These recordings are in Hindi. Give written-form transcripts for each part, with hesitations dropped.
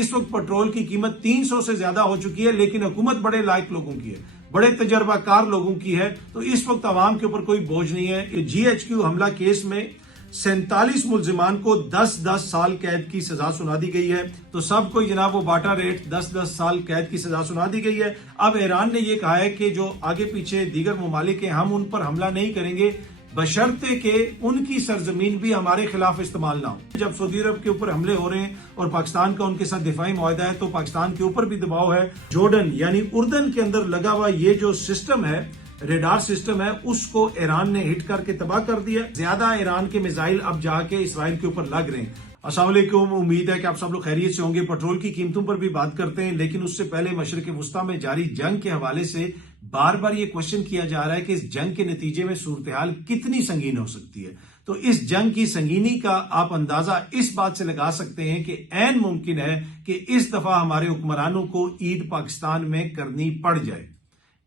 इस वक्त पेट्रोल की कीमत 300 से ज्यादा हो चुकी है, लेकिन हुकूमत बड़े लायक लोगों की है, बड़े तजर्बाकार लोगों की है। तो इस वक्त आवाम के ऊपर कोई बोझ नहीं है। GHQ हमला केस में 47 मुल्जिमान को 10-10 साल कैद की सजा सुना दी गई है। तो सबको जनाब वो बाटा रेट 10-10 साल कैद की सजा सुना दी गई है। अब ईरान ने यह कहा है कि जो आगे पीछे दीगर ममालिक हैं, हम उन पर हमला नहीं करेंगे बशर्ते के उनकी सरजमीन भी हमारे खिलाफ इस्तेमाल ना हो। जब सऊदी अरब के ऊपर हमले हो रहे हैं और पाकिस्तान का उनके साथ दिफाई मुआहदा है, तो पाकिस्तान के ऊपर भी दबाव है। जॉर्डन यानी उर्दन के अंदर लगा हुआ ये जो सिस्टम है, रेडार सिस्टम है, उसको ईरान ने हिट करके तबाह कर दिया। ज्यादा ईरान के मिसाइल अब जाके इसराइल के ऊपर लग रहे हैं। अस्सलाम वालेकुम, उम्मीद है कि आप सब लोग खैरियत से होंगे। पेट्रोल की कीमतों पर भी बात करते हैं, लेकिन उससे पहले मशरिक वुस्ता में जारी जंग के हवाले से बार बार ये क्वेश्चन किया जा रहा है कि इस जंग के नतीजे में सूरत हाल कितनी संगीन हो सकती है। तो इस जंग की संगीनी का आप अंदाजा इस बात से लगा सकते हैं कि ऐन मुमकिन है कि इस दफा हमारे हुक्मरानों को ईद पाकिस्तान में करनी पड़ जाए।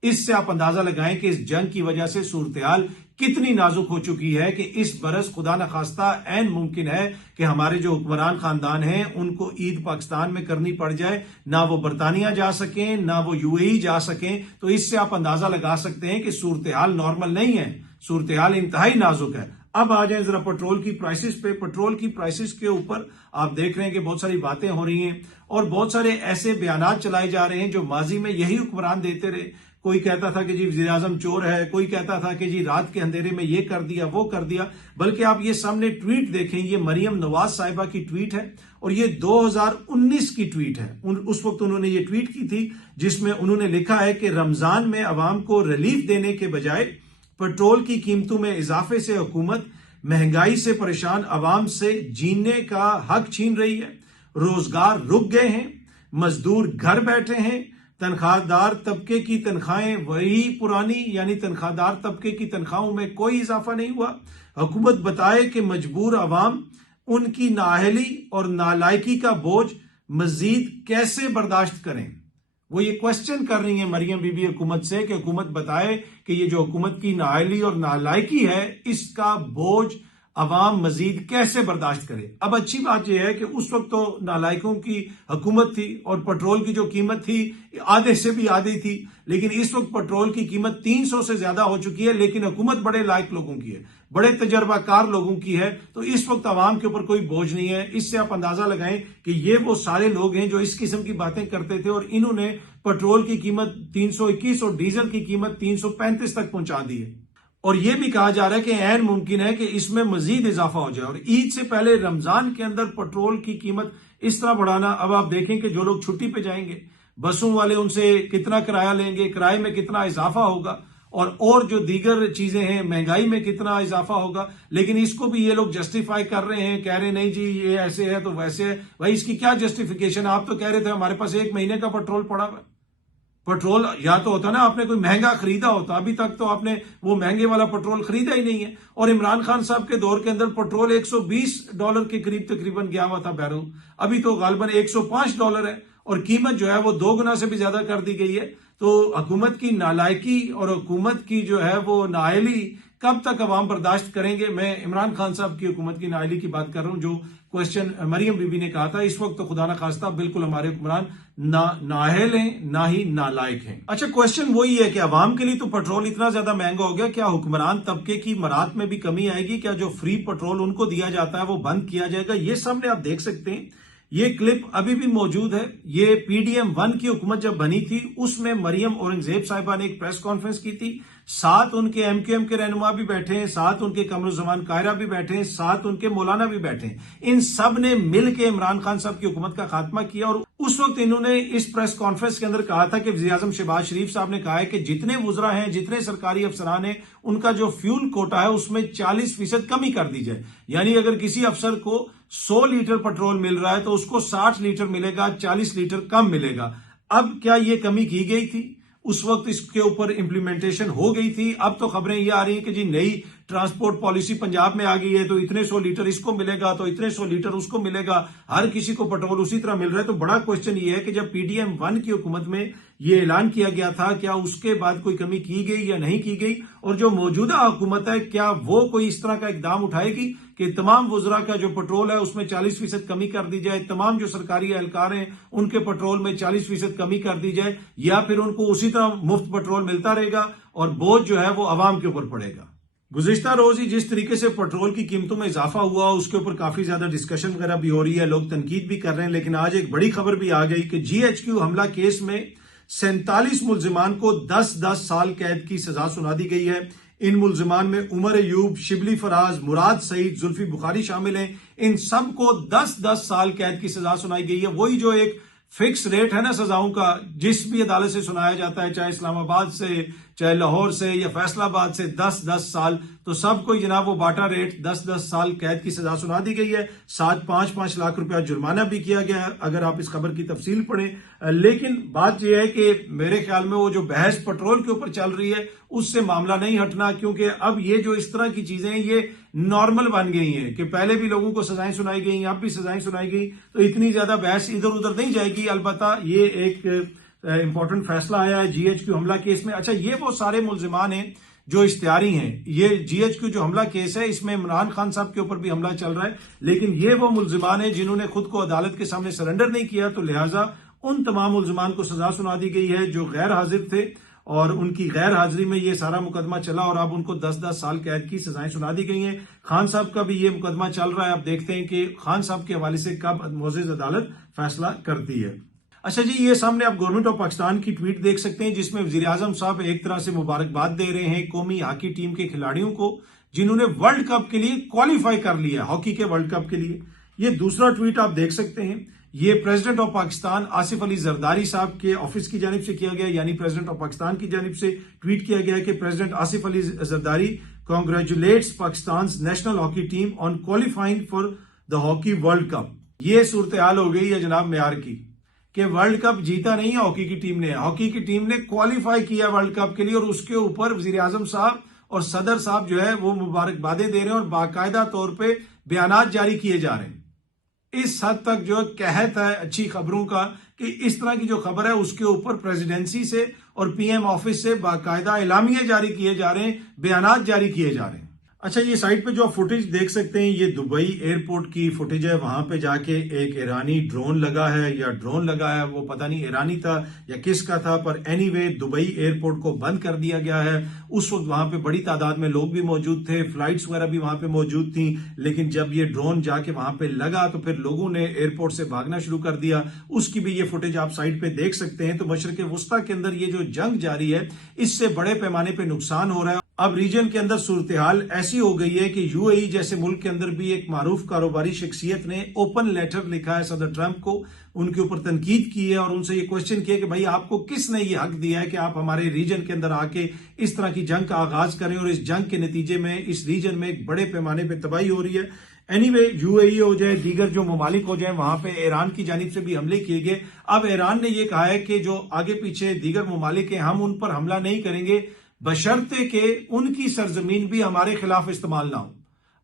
इससे आप अंदाजा लगाएं कि इस जंग की वजह से सूरत हाल कितनी नाजुक हो चुकी है कि इस बरस खुदा न खास्ता ऐन मुमकिन है कि हमारे जो हुक्मरान खानदान हैं उनको ईद पाकिस्तान में करनी पड़ जाए, ना वो बरतानिया जा सकें, ना वो UAE जा सकें। तो इससे आप अंदाजा लगा सकते हैं कि सूरत हाल नॉर्मल नहीं है, सूरत हाल इंतहाई नाजुक है। अब आ जाए जरा पेट्रोल की प्राइसेस पे। पेट्रोल की प्राइसेस के ऊपर आप देख रहे हैं कि बहुत सारी बातें हो रही हैं और बहुत सारे ऐसे बयानात चलाए जा रहे हैं जो माजी में यही हुक्मरान देते रहे। कोई कहता था कि जी वज़ीर आज़म चोर है, कोई कहता था कि जी रात के अंधेरे में ये कर दिया वो कर दिया। बल्कि आप ये सामने ट्वीट देखें, ये मरियम नवाज साहिबा की ट्वीट है और ये 2019 की ट्वीट है। उस वक्त उन्होंने ये ट्वीट की थी जिसमें उन्होंने लिखा है कि रमजान में अवाम को रिलीफ देने के बजाय पेट्रोल की कीमतों में इजाफे से हुकूमत महंगाई से परेशान अवाम से जीने का हक छीन रही है। रोजगार रुक गए हैं, मजदूर घर बैठे हैं, तनख्वाहदार तबके की तनख्वाहें वही पुरानी, यानी तनख्वाहदार तबके की तनख्वाहों में कोई इजाफा नहीं हुआ। हुकूमत बताए कि मजबूर अवाम उनकी नाअहली और नालायकी का बोझ मजीद कैसे बर्दाश्त करें। वो ये क्वेश्चन कर रही है मरियम बीबी हुकूमत से कि हुकूमत बताए कि ये जो हुकूमत की नाअहली और नालायकी है, इसका बोझ अवाम मजीद कैसे बर्दाश्त करे। अब अच्छी बात यह है कि उस वक्त तो नालायकों की हुकूमत थी और पेट्रोल की जो कीमत थी आधे से भी आधी थी, लेकिन इस वक्त पेट्रोल की कीमत 300 से ज्यादा हो चुकी है, लेकिन हुकूमत बड़े लायक लोगों की है, बड़े तजर्बाकार लोगों की है। तो इस वक्त अवाम के ऊपर कोई बोझ नहीं है। इससे आप अंदाजा लगाएं कि ये वो सारे लोग हैं जो इस किस्म की बातें करते थे और इन्होंने पेट्रोल की कीमत 321 और डीजल की कीमत 335 तक पहुंचा दी है। और यह भी कहा जा रहा है कि ऐन मुमकिन है कि इसमें मजीद इजाफा हो जाए। और ईद से पहले रमजान के अंदर पेट्रोल की कीमत इस तरह बढ़ाना, अब आप देखें कि जो लोग छुट्टी पे जाएंगे, बसों वाले उनसे कितना किराया लेंगे, किराए में कितना इजाफा होगा और जो दीगर चीजें हैं, महंगाई में कितना इजाफा होगा। लेकिन इसको भी ये लोग जस्टिफाई कर रहे हैं, कह रहे नहीं जी ये ऐसे है तो वैसे है। भाई इसकी क्या जस्टिफिकेशन? आप तो कह रहे थे हमारे पास 1 महीने का पेट्रोल पड़ा हुआ। पेट्रोल या तो होता ना आपने कोई महंगा खरीदा होता, अभी तक तो आपने वो महंगे वाला पेट्रोल खरीदा ही नहीं है। और इमरान खान साहब के दौर के अंदर पेट्रोल $120 के करीब तकरीबन गया हुआ था बैरल, अभी तो गालबन $105 है और कीमत जो है वो 2 गुना से भी ज्यादा कर दी गई है। तो हुकूमत की नालायकी और हुकूमत की जो है वो नाअहली कब तक अवाम बर्दाश्त करेंगे? मैं इमरान खान साहब की हुकूमत की नाअहली की बात कर रहा हूं, जो क्वेश्चन मरियम बीबी ने कहा था। इस वक्त तो खुदा ना खास्ता बिल्कुल हमारे हुक्मरान ना नाअहल हैं ना ही नालायक हैं। अच्छा, क्वेश्चन वही है कि अवाम के लिए तो पेट्रोल इतना ज्यादा महंगा हो गया, क्या हुक्मरान तबके की मरात में भी कमी आएगी? क्या जो फ्री पेट्रोल उनको दिया जाता है वो बंद किया जाएगा? ये सामने आप देख सकते हैं, ये क्लिप अभी भी मौजूद है। ये PDM 1 की हुकूमत जब बनी थी उसमें मरियम औरंगजेब साहिबा ने एक प्रेस कॉन्फ्रेंस की थी। साथ उनके MQM के रहनुमा भी बैठे हैं, साथ उनके कमरुज़्ज़मान कायरा भी बैठे हैं, साथ उनके मौलाना भी बैठे हैं। इन सब ने मिलकर इमरान खान साहब की हुकूमत का खात्मा किया। और उस वक्त इन्होंने इस प्रेस कॉन्फ्रेंस के अंदर कहा था कि वज़ीर आज़म शहबाज शरीफ साहब ने कहा है कि जितने वुज़रा हैं, जितने सरकारी अफसरान हैं, उनका जो फ्यूल कोटा है उसमें 40% कमी कर दी जाए। यानी अगर किसी अफसर को 100 लीटर पेट्रोल मिल रहा है तो उसको 60 लीटर मिलेगा, 40 लीटर कम मिलेगा। अब क्या ये कमी की गई थी? उस वक्त इसके ऊपर इंप्लीमेंटेशन हो गई थी। अब तो खबरें ये आ रही हैं कि जी नई ट्रांसपोर्ट पॉलिसी पंजाब में आ गई है तो इतने 100 लीटर इसको मिलेगा, तो इतने 100 लीटर उसको मिलेगा, हर किसी को पेट्रोल उसी तरह मिल रहा है। तो बड़ा क्वेश्चन ये है कि जब PDM 1 की हुकूमत में ये ऐलान किया गया था, क्या उसके बाद कोई कमी की गई या नहीं की गई, और जो मौजूदा हुकूमत है क्या वो कोई इस तरह का इकदाम उठाएगी कि तमाम वुजरा का जो पेट्रोल है उसमें 40% कमी कर दी जाए, तमाम जो सरकारी एहलकार हैं उनके पेट्रोल में 40% कमी कर दी जाए, या फिर उनको उसी तरह मुफ्त पेट्रोल मिलता रहेगा और बोझ जो है वो आवाम के ऊपर पड़ेगा। गुज़िश्ता रोज ही जिस तरीके से पेट्रोल की कीमतों में इजाफा हुआ उसके ऊपर काफी ज्यादा डिस्कशन वगैरह भी हो रही है, लोग तनकीद भी कर रहे हैं, लेकिन आज एक बड़ी खबर भी आ गई कि GHQ हमला केस में 47 मुलजिमान को 10-10 साल कैद की सजा सुना दी गई है। इन मुलजिमान में उमर अयूब, शिबली फराज, मुराद सईद, जुल्फी बुखारी शामिल हैं। इन सबको 10-10 साल कैद की सजा सुनाई गई है। वही जो एक फिक्स रेट है ना सजाओं का, जिस भी अदालत से सुनाया जाता है, चाहे इस्लामाबाद से, चाहे लाहौर से या फैसलाबाद से, 10-10 साल, तो सबको जनाब वो बाटा रेट 10-10 साल कैद की सजा सुना दी गई है। साथ 5-5 लाख रुपया जुर्माना भी किया गया है, अगर आप इस खबर की तफसील पढ़ें। लेकिन बात यह है कि मेरे ख्याल में वो जो बहस पेट्रोल के ऊपर चल रही है उससे मामला नहीं हटना, क्योंकि अब ये जो इस तरह की चीजें हैं ये नॉर्मल बन गई हैं कि पहले भी लोगों को सजाएं सुनाई गई, अब भी सजाएं सुनाई गई, तो इतनी ज्यादा बहस इधर उधर नहीं जाएगी। अलबत्ता ये एक इंपॉर्टेंट फैसला आया है GHQ हमला केस में। अच्छा, ये वो सारे मुलजिमान हैं जो इश्तिहारी हैं। ये GHQ जो हमला केस है इसमें इमरान खान साहब के ऊपर भी हमला चल रहा है, लेकिन ये वो मुलजिमान हैं जिन्होंने खुद को अदालत के सामने सरेंडर नहीं किया, तो लिहाजा उन तमाम मुलजिमान को सजा सुना दी गई है जो गैर हाजिर थे और उनकी गैर हाजिरी में ये सारा मुकदमा चला और अब उनको 10-10 साल कैद की सजाएं सुना दी गई हैं। खान साहब का भी ये मुकदमा चल रहा है। अब देखते हैं कि खान साहब के हवाले से कब मोअज़्ज़ज़ अदालत फैसला करती है। अच्छा जी, ये सामने आप गवर्नमेंट ऑफ पाकिस्तान की ट्वीट देख सकते हैं जिसमें वजीर आजम साहब एक तरह से मुबारकबाद दे रहे हैं कौमी हॉकी टीम के खिलाड़ियों को जिन्होंने वर्ल्ड कप के लिए क्वालिफाई कर लिया, हॉकी के वर्ल्ड कप के लिए। ये दूसरा ट्वीट आप देख सकते हैं, ये प्रेसिडेंट ऑफ पाकिस्तान आसिफ अली जरदारी साहब के ऑफिस की जानिब से किया गया, यानी प्रेसिडेंट ऑफ पाकिस्तान की जानिब से ट्वीट किया गया कि president Asif Ali Zardari congratulates Pakistan national hockey team on qualifying for the hockey world cup. ये सूरत हाल हो गई है जनाब म्यार की कि वर्ल्ड कप जीता नहीं है हॉकी की टीम ने, हॉकी की टीम ने क्वालिफाई किया वर्ल्ड कप के लिए और उसके ऊपर वजीर आजम साहब और सदर साहब जो है वो मुबारकबादें दे रहे हैं और बाकायदा तौर पर बयानात जारी किए जा रहे हैं। इस हद तक जो कहत है अच्छी खबरों का कि इस तरह की जो खबर है उसके ऊपर प्रेसिडेंसी से और PM ऑफिस से बाकायदा एलामिया जारी किए जा रहे हैं, बयानात जारी किए जा रहे हैं। अच्छा, ये साइड पे जो आप फुटेज देख सकते हैं ये दुबई एयरपोर्ट की फुटेज है। वहां पे जाके एक ईरानी ड्रोन लगा है या ड्रोन लगा है, वो पता नहीं ईरानी था या किसका था, पर एनीवे दुबई एयरपोर्ट को बंद कर दिया गया है। उस वक्त वहां पे बड़ी तादाद में लोग भी मौजूद थे, फ्लाइट्स वगैरह भी वहां पे मौजूद थी, लेकिन जब ये ड्रोन जाके वहां पे लगा तो फिर लोगों ने एयरपोर्ट से भागना शुरू कर दिया। उसकी भी ये फुटेज आप साइड पे देख सकते हैं। तो मशरक़ वुस्ता के अंदर ये जो जंग जारी है इससे बड़े पैमाने पे नुकसान हो रहा है। अब रीजन के अंदर सूरत हाल ऐसी हो गई है कि UAE जैसे मुल्क के अंदर भी एक मारूफ कारोबारी शख्सियत ने ओपन लेटर लिखा है सदर ट्रंप को, उनके ऊपर तनकीद की है और उनसे ये क्वेश्चन किया कि भाई आपको किसने ये हक दिया है कि आप हमारे रीजन के अंदर आके इस तरह की जंग का आगाज करें और इस जंग के नतीजे में इस रीजन में एक बड़े पैमाने पर तबाही हो रही है। एनीवे, UAE हो जाए, दीगर जो ममालिक हो जाए, वहां पे ईरान की जानिब से भी हमले किए गए। अब ईरान ने यह कहा है कि जो आगे पीछे दीगर ममालिक हैं हम उन पर हमला नहीं करेंगे बशर्ते के उनकी सरजमीन भी हमारे खिलाफ इस्तेमाल ना हो।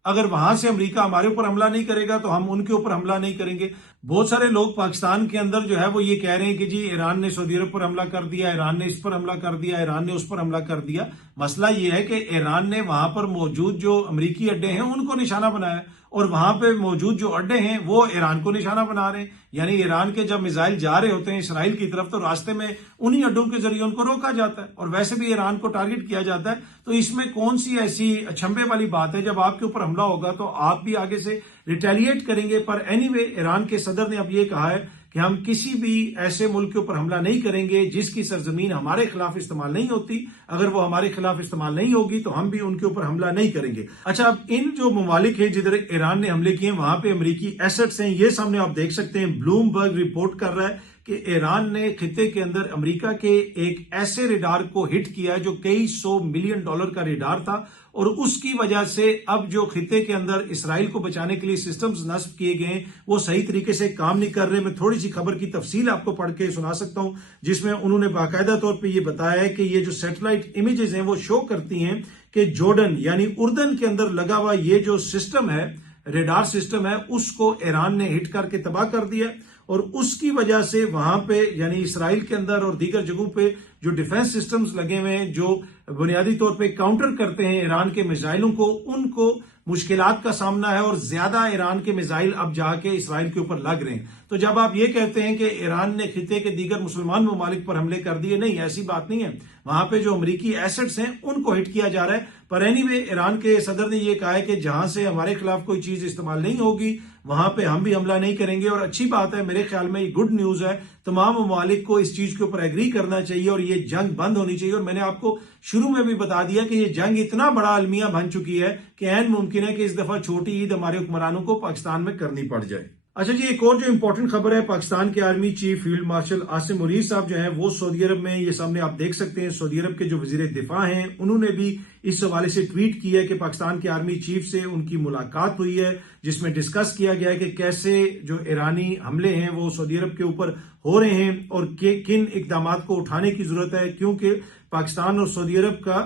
अगर वहां से अमेरिका हमारे ऊपर हमला नहीं करेगा तो हम उनके ऊपर हमला नहीं करेंगे। बहुत सारे लोग पाकिस्तान के अंदर जो है वो ये कह रहे हैं कि जी ईरान ने सऊदी अरब पर हमला कर दिया, ईरान ने इस पर हमला कर दिया, ईरान ने उस पर हमला कर दिया। मसला ये है कि ईरान ने वहां पर मौजूद जो अमेरिकी अड्डे हैं उनको निशाना बनाया और वहां पे मौजूद जो अड्डे हैं वो ईरान को निशाना बना रहे हैं। यानी ईरान के जब मिसाइल जा रहे होते हैं इसराइल की तरफ तो रास्ते में उन्हीं अड्डों के जरिए उनको रोका जाता है और वैसे भी ईरान को टारगेट किया जाता है। तो इसमें कौन सी ऐसी अचंभे वाली बात है, जब आपके ऊपर हमला होगा तो आप भी आगे से रिटेलिएट करेंगे। पर एनीवे, ईरान के सदर ने अब ये कहा है कि हम किसी भी ऐसे मुल्क के ऊपर हमला नहीं करेंगे जिसकी सरजमीन हमारे खिलाफ इस्तेमाल नहीं होती। अगर वो हमारे खिलाफ इस्तेमाल नहीं होगी तो हम भी उनके ऊपर हमला नहीं करेंगे। अच्छा, अब इन जो ममालिक हैं जिधर ईरान ने हमले किए वहां पे अमेरिकी एसेट्स हैं, ये सामने आप देख सकते हैं। ब्लूमबर्ग रिपोर्ट कर रहा है कि ईरान ने खिते के अंदर अमेरिका के एक ऐसे रेडार को हिट किया है जो कई $100 मिलियन का रेडार था और उसकी वजह से अब जो खिते के अंदर इसराइल को बचाने के लिए सिस्टम्स नस्ब किए गए वो सही तरीके से काम नहीं कर रहे। मैं थोड़ी सी खबर की तफसील आपको पढ़ के सुना सकता हूं, जिसमें उन्होंने बाकायदा तौर पर यह बताया है कि ये जो सैटेलाइट इमेजेस हैं वो शो करती हैं कि जॉर्डन यानी उर्दन के अंदर लगा हुआ ये जो सिस्टम है, रेडार सिस्टम है, उसको ईरान ने हिट करके तबाह कर दिया और उसकी वजह से वहां पे यानी इसराइल के अंदर और दीगर जगहों पे जो डिफेंस सिस्टम्स लगे हुए हैं जो बुनियादी तौर पे काउंटर करते हैं ईरान के मिसाइलों को, उनको मुश्किलात का सामना है और ज्यादा ईरान के मिसाइल अब जाके इसराइल के ऊपर लग रहे हैं। तो जब आप ये कहते हैं कि ईरान ने खिते के दीगर मुसलमान ममालिक पर हमले कर दिए, नहीं, ऐसी बात नहीं है। वहां पे जो अमरीकी एसेट्स हैं उनको हिट किया जा रहा है। पर एनीवे ईरान के सदर ने यह कहा है कि जहां से हमारे खिलाफ कोई चीज इस्तेमाल नहीं होगी वहां पे हम भी हमला नहीं करेंगे। और अच्छी बात है, मेरे ख्याल में ये गुड न्यूज है। तमाम ममालिक को इस चीज के ऊपर एग्री करना चाहिए और ये जंग बंद होनी चाहिए। और मैंने आपको शुरू में भी बता दिया कि ये जंग इतना बड़ा अलमिया बन चुकी है कि ऐन मुमकिन है कि इस दफा छोटी ईद हमारे हुक्मरानों को पाकिस्तान में करनी पड़ जाए। अच्छा जी, एक और जो इंपॉर्टेंट खबर है, पाकिस्तान के army chief field marshal Asim Munir साहब जो हैं वो सऊदी अरब में, ये सामने आप देख सकते हैं, सऊदी अरब के जो वजीर दिफा हैं उन्होंने भी इस हवाले से ट्वीट किया है कि पाकिस्तान के आर्मी चीफ से उनकी मुलाकात हुई है, जिसमें डिस्कस किया गया है कि कैसे जो ईरानी हमले हैं वो सऊदी अरब के ऊपर हो रहे हैं और किन इकदाम को उठाने की जरूरत है, क्योंकि पाकिस्तान और सऊदी अरब का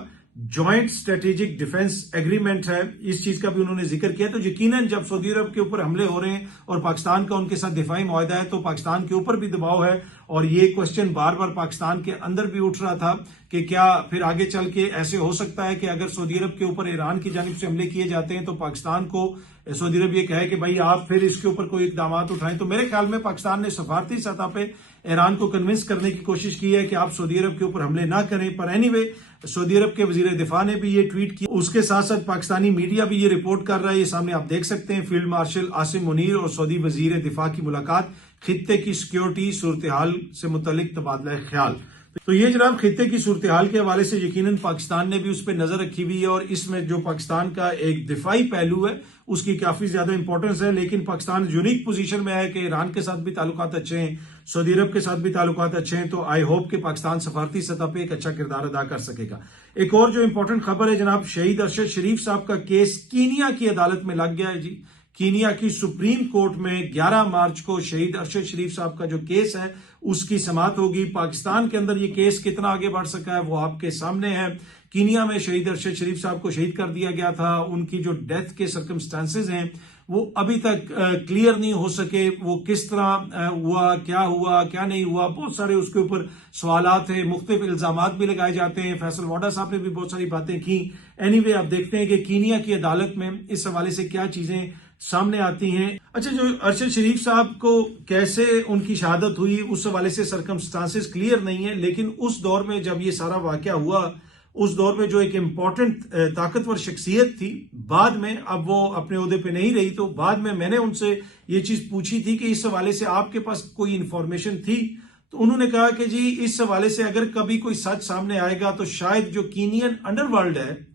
जॉइंट स्ट्रेटेजिक डिफेंस एग्रीमेंट है। इस चीज का भी उन्होंने जिक्र किया। तो यकीनन जब सऊदी अरब के ऊपर हमले हो रहे हैं और पाकिस्तान का उनके साथ दिफाई मुआहदा है तो पाकिस्तान के ऊपर भी दबाव है। और ये क्वेश्चन बार बार पाकिस्तान के अंदर भी उठ रहा था कि क्या फिर आगे चल के ऐसे हो सकता है कि अगर सऊदी अरब के ऊपर ईरान की जानिब से हमले किए जाते हैं तो पाकिस्तान को सऊदी अरब ये कहे कि भाई आप फिर इसके ऊपर कोई इकदाम उठाएं। तो मेरे ख्याल में पाकिस्तान ने सफारती सतह पे ईरान को कन्विंस करने की कोशिश की है कि आप सऊदी अरब के ऊपर हमले ना करें। पर एनीवे सऊदी अरब के वजीर दिफा ने भी ये ट्वीट किया। उसके साथ साथ पाकिस्तानी मीडिया भी ये रिपोर्ट कर रहा है, ये सामने आप देख सकते हैं, फील्ड मार्शल आसिम मुनीर और सऊदी वजीर दिफा की मुलाकात, खित्ते की सिक्योरिटी सूरत हाल से मुतल्लिक तबादला ख्याल। तो ये जनाब खित्ते की सूरत हाल के हवाले से यकीनन पाकिस्तान ने भी उस पर नजर रखी हुई है और इसमें जो पाकिस्तान का एक दिफाई पहलू है उसकी काफी ज्यादा इंपॉर्टेंस है। लेकिन पाकिस्तान यूनिक पोजीशन में है कि ईरान के साथ भी ताल्लुकात अच्छे हैं, सऊदी अरब के साथ भी ताल्लुकात अच्छे हैं। तो आई होप कि पाकिस्तान सफारती सतह पे एक अच्छा किरदार अदा कर सकेगा। एक और जो इंपॉर्टेंट खबर है जनाब, शहीद अरशद शरीफ साहब का केस कीनिया की अदालत में लग गया है जी। कीनिया की सुप्रीम कोर्ट में 11 मार्च को शहीद अरशद शरीफ साहब का जो केस है उसकी समाअत होगी। पाकिस्तान के अंदर ये केस कितना आगे बढ़ सका है वो आपके सामने है। कीनिया में शहीद अरशद शरीफ साहब को शहीद कर दिया गया था। उनकी जो डेथ के सर्कमस्टांसेस हैं वो अभी तक क्लियर नहीं हो सके, वो किस तरह हुआ क्या नहीं हुआ, बहुत सारे उसके ऊपर सवालात हैं, मुख्तलिफ इल्जामात भी लगाए जाते हैं। फैसल वाडा साहब ने भी बहुत सारी बातें की। एनीवे आप देखते हैं कि कीनिया की अदालत में इस हवाले से क्या चीजें सामने आती हैं। अच्छा, जो अरशद शरीफ साहब को कैसे उनकी शहादत हुई उस हवाले से सर्कमस्टांसेस क्लियर नहीं है, लेकिन उस दौर में जब ये सारा वाकया हुआ उस दौर में जो एक इम्पॉर्टेंट ताकतवर शख्सियत थी, बाद में अब वो अपने ओहदे पे नहीं रही, तो बाद में मैंने उनसे ये चीज पूछी थी कि इस हवाले से आपके पास कोई इंफॉर्मेशन थी, तो उन्होंने कहा कि जी इस हवाले से अगर कभी कोई सच सामने आएगा तो शायद जो कीनियन अंडरवर्ल्ड है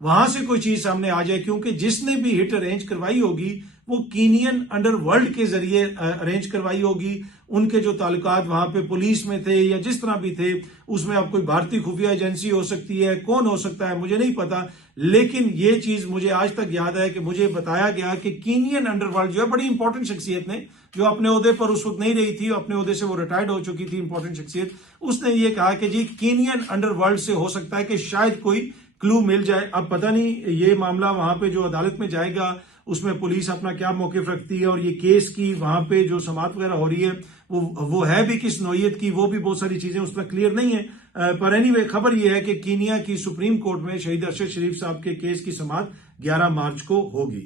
वहां से कोई चीज सामने आ जाए, क्योंकि जिसने भी हिट अरेंज करवाई होगी वो कीनियन अंडरवर्ल्ड के जरिए अरेंज करवाई होगी। उनके जो ताल्लुकात वहां पे पुलिस में थे या जिस तरह भी थे, उसमें अब कोई भारतीय खुफिया एजेंसी हो सकती है, कौन हो सकता है मुझे नहीं पता, लेकिन ये चीज मुझे आज तक याद है कि मुझे बताया गया कि कीनियन अंडरवर्ल्ड जो है बड़ी इंपॉर्टेंट शख्सियत ने, जो अपने ओहदे पर उस वक्त नहीं रही थी, अपने ओहदे से वो रिटायर्ड हो चुकी थी, इंपॉर्टेंट शख्सियत, उसने ये कहा कि जी कीनियन अंडरवर्ल्ड से हो सकता है कि शायद कोई क्लू मिल जाए। अब पता नहीं ये मामला वहां पे जो अदालत में जाएगा उसमें पुलिस अपना क्या मौकिफ रखती है और ये केस की वहां पे जो समाअत वगैरह हो रही है वो है भी किस नौयत की, वो भी बहुत सारी चीजें उस पर क्लियर नहीं है। पर एनीवे खबर ये है कि कीनिया की सुप्रीम कोर्ट में शहीद अरशद शरीफ साहब के केस की समाअत 11 मार्च को होगी।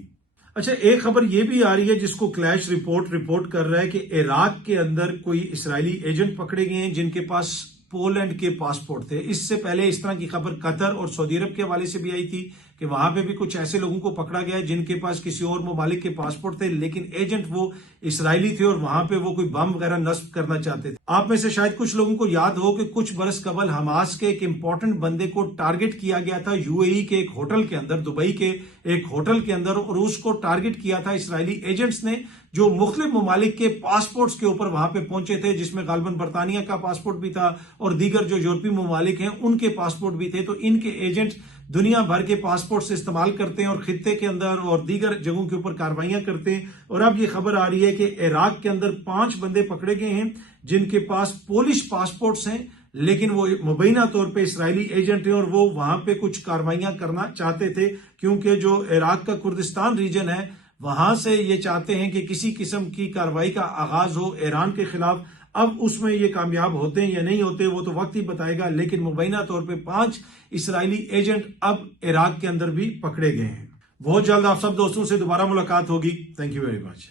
अच्छा, एक खबर ये भी आ रही है जिसको क्लैश रिपोर्ट कर रहा है कि इराक के अंदर कोई इसराइली एजेंट पकड़े गए हैं जिनके पास पोलैंड के पासपोर्ट थे। इससे पहले इस तरह की खबर कतर और सऊदी अरब के हवाले से भी आई थी कि वहां पे भी कुछ ऐसे लोगों को पकड़ा गया है जिनके पास किसी और ममालिक के पासपोर्ट थे, लेकिन एजेंट वो इसराइली थे और वहां पे वो कोई बम वगैरह नस्ब करना चाहते थे। आप में से शायद कुछ लोगों को याद हो कि कुछ बरस कबल हमास के एक इंपॉर्टेंट बंदे को टारगेट किया गया था यूएई के एक होटल के अंदर, दुबई के एक होटल के अंदर, और उसको टारगेट किया था इसराइली एजेंट्स ने, जो मुख्तलिफ ममालिक के पासपोर्ट्स के ऊपर वहां पे पहुंचे थे, जिसमें गालबन बरतानिया का पासपोर्ट भी था और दीगर जो यूरोपीय ममालिक हैं उनके पासपोर्ट भी थे। तो इनके एजेंट्स दुनिया भर के पासपोर्ट से इस्तेमाल करते हैं और खित्ते के अंदर और दीगर जगहों के ऊपर कार्रवाइयां करते हैं। और अब ये खबर आ रही है कि इराक के अंदर 5 बंदे पकड़े गए हैं जिनके पास पोलिश पासपोर्ट्स हैं, लेकिन वो मुबैना तौर पे इस्राएली एजेंट हैं और वो वहां पे कुछ कार्रवाइयां करना चाहते थे, क्योंकि जो इराक का कुर्दिस्तान रीजन है वहां से ये चाहते हैं कि किसी किस्म की कार्रवाई का आगाज हो ईरान के खिलाफ। अब उसमें ये कामयाब होते हैं या नहीं होते वो तो वक्त ही बताएगा, लेकिन मुबैना तौर पे 5 इस्राएली एजेंट अब इराक के अंदर भी पकड़े गए हैं। बहुत जल्द आप सब दोस्तों से दोबारा मुलाकात होगी। Thank you very much.